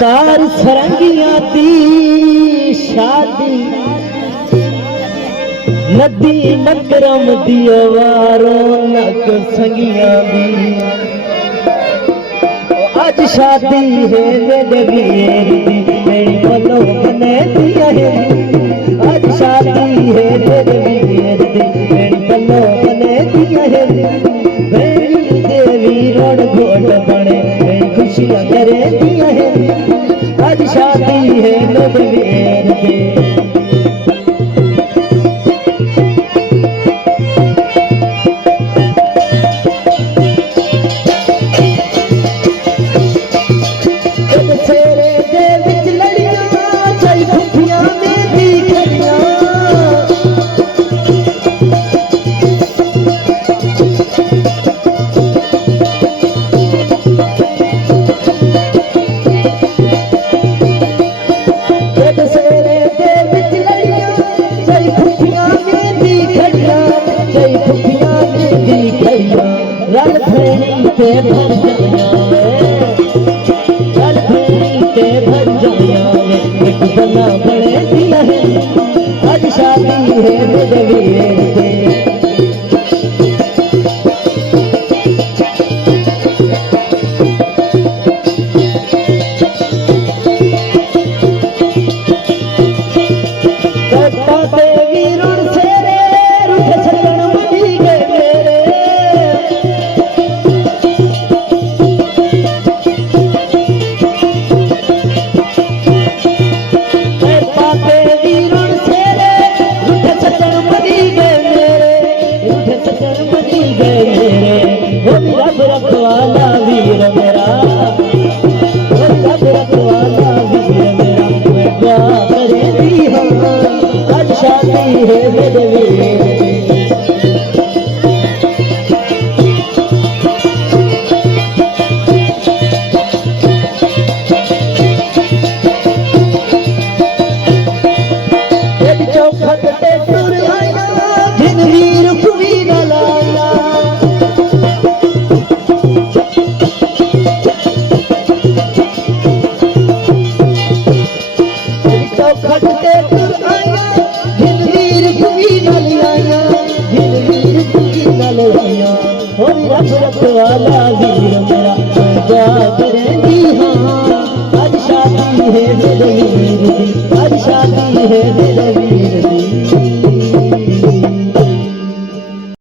तार सरंगिया दी शादी नदी मकरम दिवारो नक संगिया दी आज शादी है मेरे वीर दी मेरी पलो बने दिया है आज शादी है मेरे वीर दी मेरी पलो बने दिया है मेरी देवी रोड घोट बने मेरी खुशियां करे दिया है आज शादी है मेरे वीर दी आज शादी है मेरे वीर दी रखवाला वीर मेरा रब रखवाला वीर मेरा मैं दुआ करे दी हूँ आज शादी है मेरे वीर चौखट पे टुर आया जिन वीर कुवी न लाया रब रखवाला